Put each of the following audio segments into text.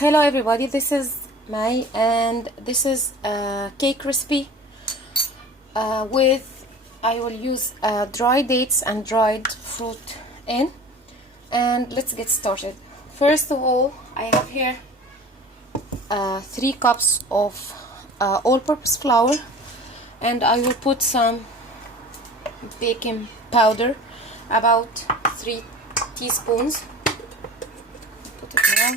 Hello everybody, this is Mai and this is a cake recipe with I will use dry dates and dried fruit in, and let's get started. First of all, I have here 3 cups of all-purpose flour, and I will put some baking powder, about 3 teaspoons. Put it now.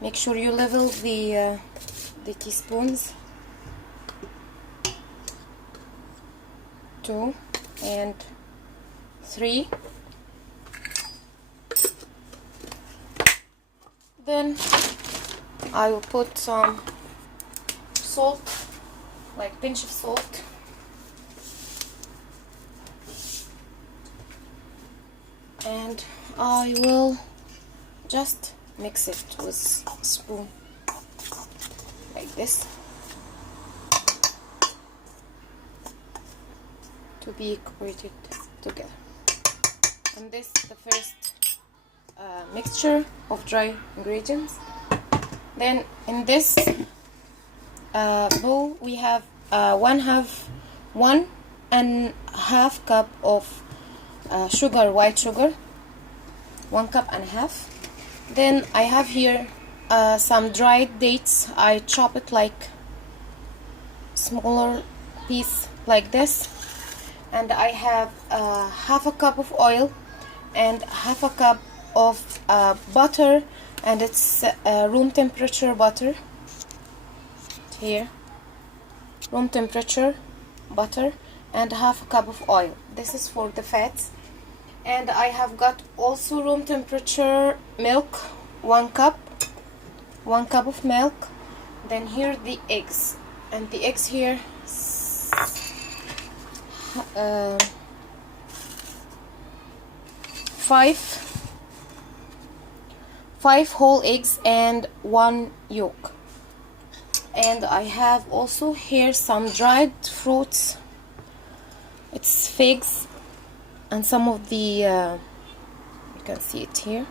Make sure you level the teaspoons. 2 and 3. Then I will put some salt, like pinch of salt. And I will just mix it with a spoon like this to be incorporated together. And this is the first mixture of dry ingredients. Then in this bowl we have 1.5 cup of sugar, white sugar, 1.5 cups. Then I have here some dried dates. I chop it like smaller piece like this, and I have 1/2 cup of oil and 1/2 cup of butter, and it's room temperature butter. Here, room temperature butter, and 1/2 cup of oil. This is for the fats. And I have got also room temperature milk, 1 cup of milk. Then here the eggs, and the eggs here 5 whole eggs and 1 yolk. And I have also here some dried fruits. It's figs and some of the you can see it here.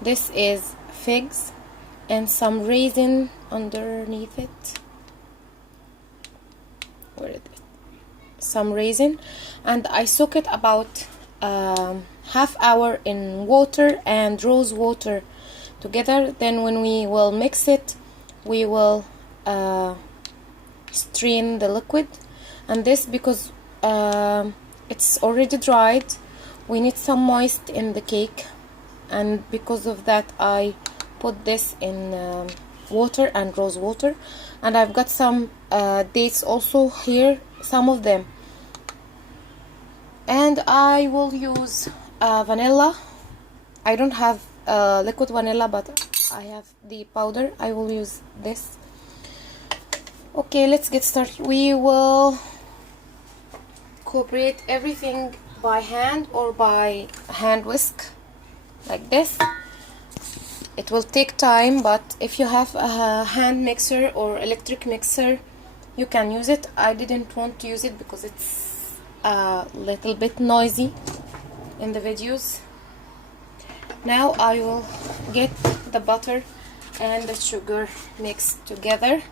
This is figs and some raisin underneath it. Where is it? Some raisin, and I soak it about half hour in water and rose water together. Then when we will mix it, we will strain the liquid. And this, because it's already dried, we need some moist in the cake, and because of that I put this in water and rose water. And I've got some dates also here, some of them. And I will use vanilla. I don't have liquid vanilla, but I have the powder. I will use this. Okay, let's get started. We will incorporate everything by hand or by hand whisk like this. It will take time, but if you have a hand mixer or electric mixer, you can use it. I didn't want to use it because it's a little bit noisy in the videos. Now I will get the butter and the sugar mixed together.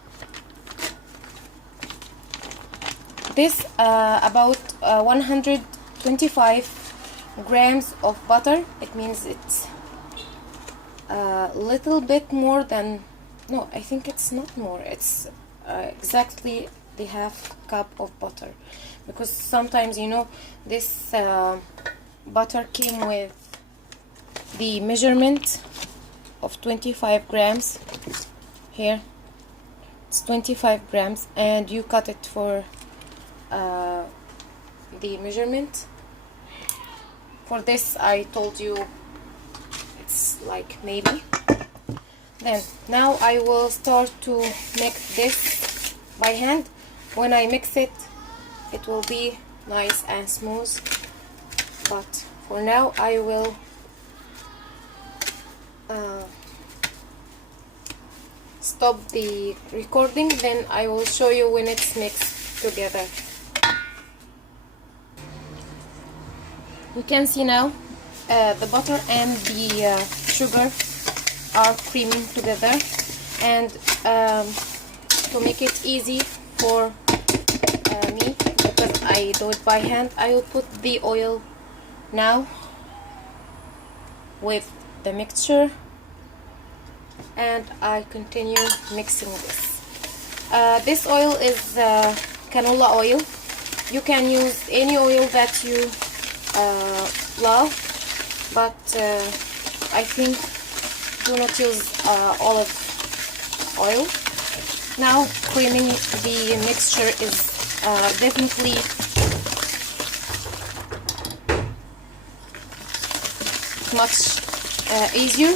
This about 125 grams of butter. It means it's a little bit more than, no, I think it's not more, it's exactly the 1/2 cup of butter, because sometimes, you know, this butter came with the measurement of 25 grams. Here it's 25 grams, and you cut it for the measurement. For this I told you it's like maybe. Then now I will start to mix this by hand. When I mix it, it will be nice and smooth, but for now I will stop the recording. Then I will show you when it's mixed together. You can see now the butter and the sugar are creaming together, and to make it easy for me, because I do it by hand, I will put the oil now with the mixture, and I continue mixing this. This oil is canola oil. You can use any oil that you love, but I think do not use olive oil. Now creaming the mixture is definitely much easier.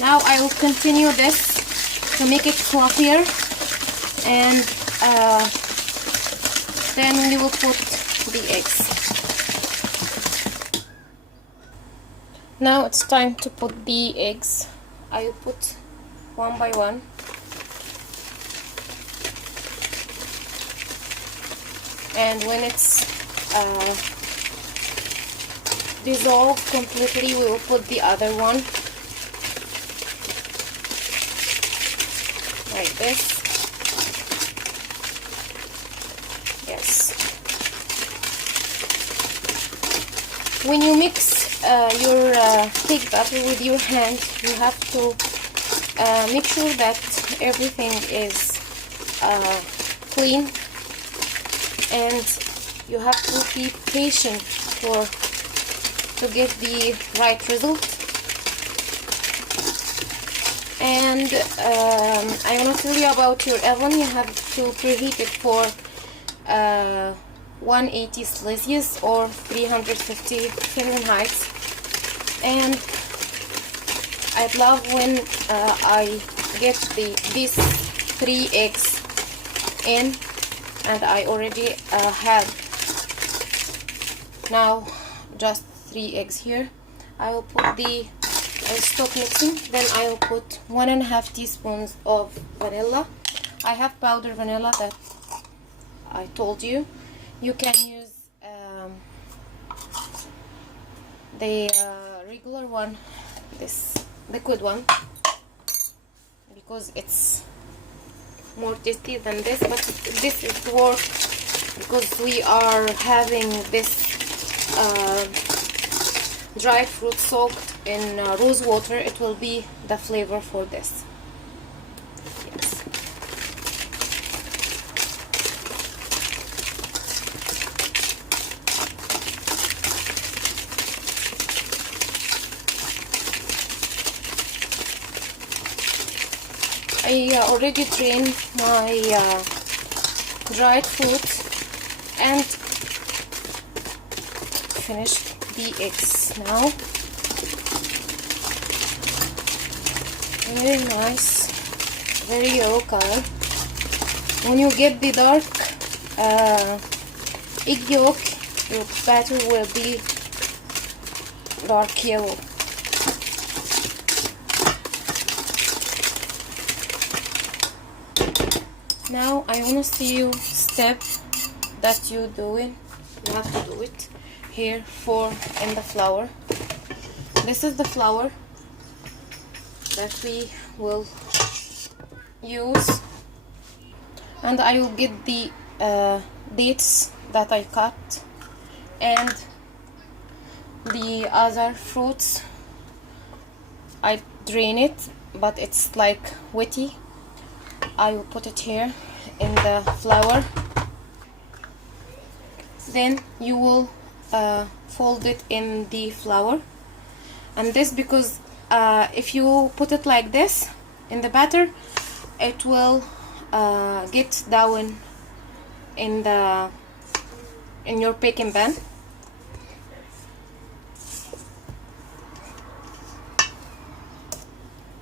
Now I will continue this to make it fluffier, and then we will put the eggs. Now it's time to put the eggs. I will put one by one. And when it's dissolved completely, we will put the other one, like this. Yes. When you mix your cake batter with your hand, you have to make sure that everything is clean, and you have to be patient to get the right result. And I want to tell you about your oven. You have to preheat it for 180 Celsius or 350 Fahrenheit. And I love when I get these 3 eggs in, and I already have now just 3 eggs here. I will put stop mixing. Then I will put 1.5 teaspoons of vanilla. I have powdered vanilla that I told you. You can use the regular one, this liquid one, because it's more tasty than this, but this is work because we are having this dried fruit soaked in rose water. It will be the flavor for this. Yes. I already drained my dried fruit and finished the eggs now. Very nice, very yellow color. When you get the dark egg yolk, your batter will be dark yellow. Now I want to see you step that you doing. You have to do it here in the flour. This is the flour that we will use, and I will get the dates that I cut and the other fruits. I drain it, but it's like wetty. I will put it here in the flour. Then you will fold it in the flour, and this because if you put it like this in the batter, it will get down in your baking pan.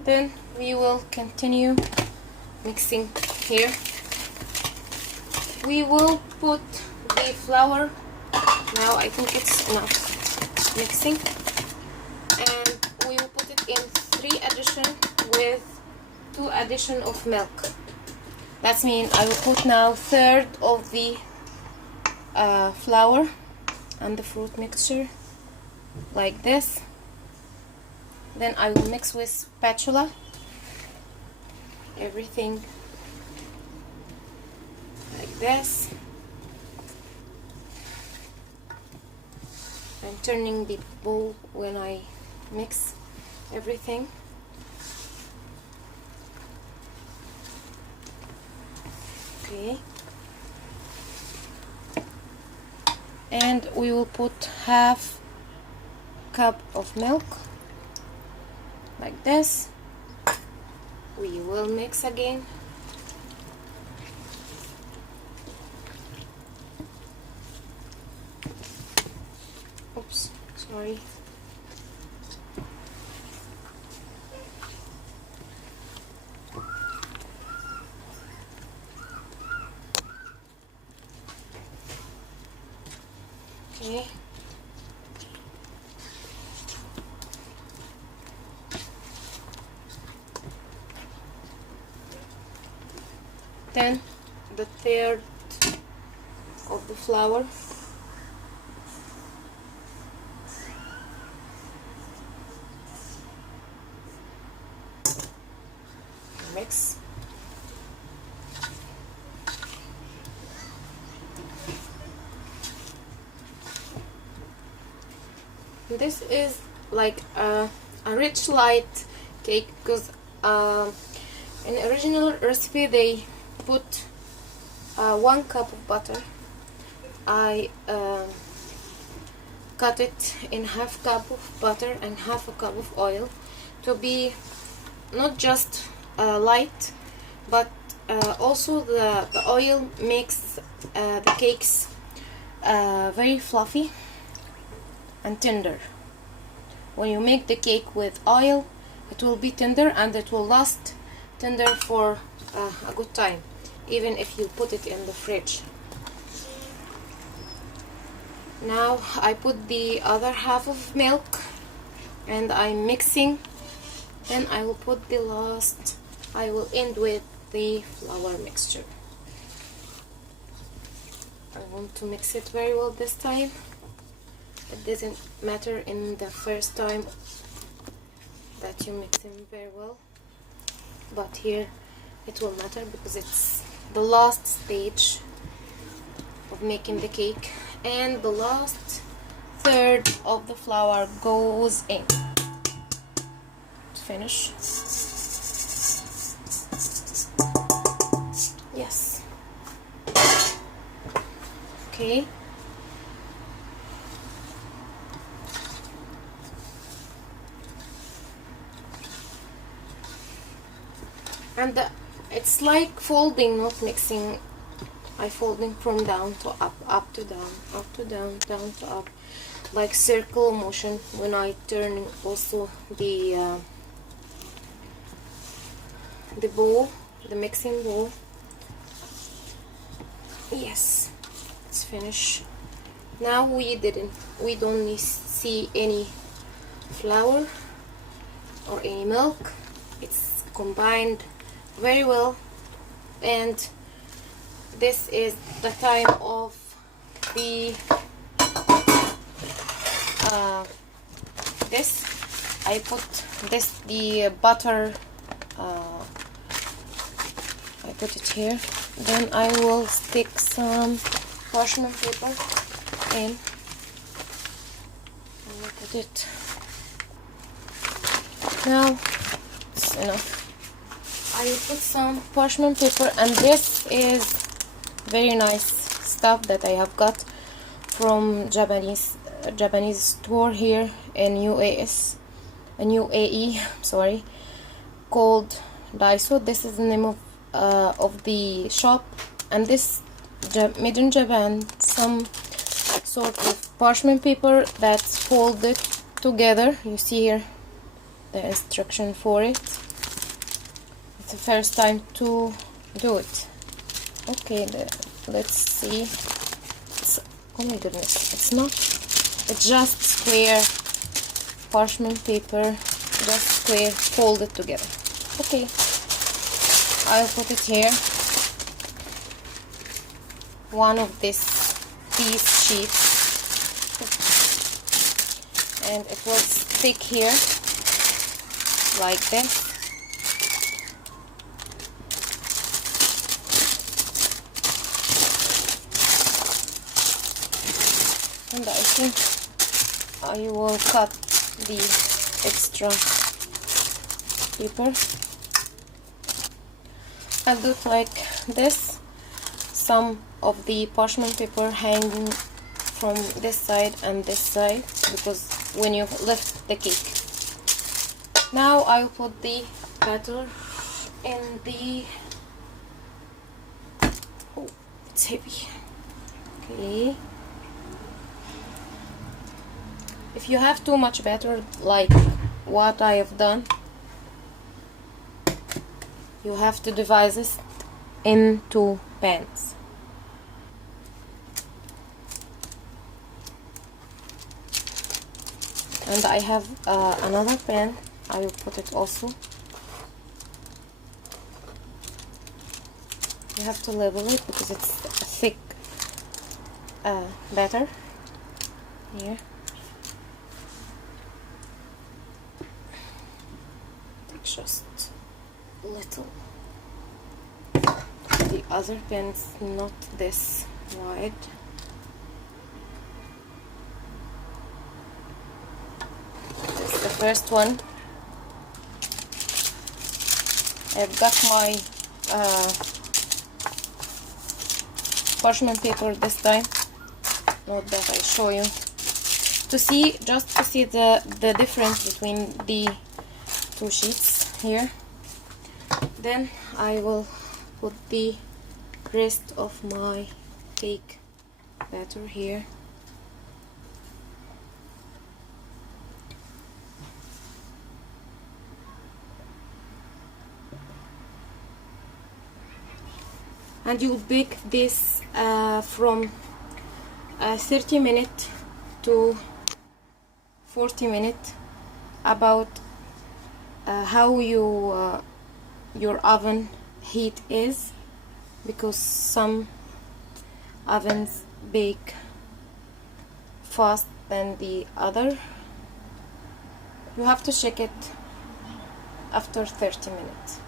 Then we will continue mixing here. We will put the flour. Now I think it's enough mixing, and we will put it in 3 addition with 2 addition of milk. That means I will put now 1/3 of the flour and the fruit mixture like this. Then I will mix with spatula everything like this. I'm turning the bowl when I mix everything. Okay. And we will put half cup of milk like this. We will mix again. Oops, sorry. Okay. Then the third of the flour. Mix. This is like a rich light cake because in the original recipe they put 1 cup of butter. I cut it in half cup of butter and half a cup of oil to be not just light, but also the oil makes the cakes very fluffy and tender. When you make the cake with oil, it will be tender and it will last tender for a good time, even if you put it in the fridge. Now I put the other half of milk and I'm mixing. Then I will put the last, I will end with the flour mixture. I want to mix it very well this time. It doesn't matter in the first time that you mix them very well, but here it will matter because it's the last stage of making the cake, and the last third of the flour goes in. Finish. Yes. Okay. And it's like folding, not mixing. I folding from down to up, up to down, up to down, down to up, like circle motion when I turn also the bowl, the mixing bowl. Yes, it's finished. Now we don't see any flour or any milk. It's combined very well, and this is the time of the this. I put the butter. I put it here. Then I will stick some parchment paper in. I will put it. Now it's enough. I will put some parchment paper, and this is very nice stuff that I have got from Japanese store here in UAE, sorry, called Daiso. This is the name of the shop, and this made in Japan, some sort of parchment paper that's folded together. You see here the instruction for it. It's the first time to do it. Okay, let's see. Oh my goodness, it's just square parchment paper, just square folded together. Okay, I'll put it here. One of this these sheets, and it will stick here like this. And I think I will cut the extra paper. I'll do it like this. Some of the parchment paper hanging from this side and this side, because when you lift the cake. Now I'll put the batter in the, oh, it's heavy. Okay. If you have too much batter, like what I have done, you have to divide this into pans. And I have another pan. I will put it also. You have to level it because it's a thick batter. Here. Just little. The other pen's not this wide. This is the first one. I've got my parchment paper this time. Not that I show you. To see, just to see the difference between the two sheets here. Then I will put the rest of my cake batter here. And you bake this from 30 minutes to 40 minutes, about how your oven heat is, because some ovens bake fast than the other. You have to check it after 30 minutes.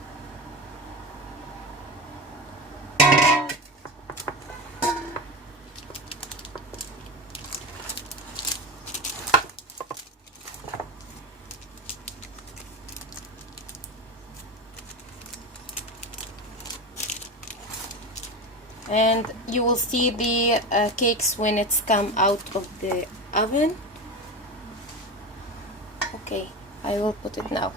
And you will see the cakes when it's come out of the oven. Okay, I will put it now.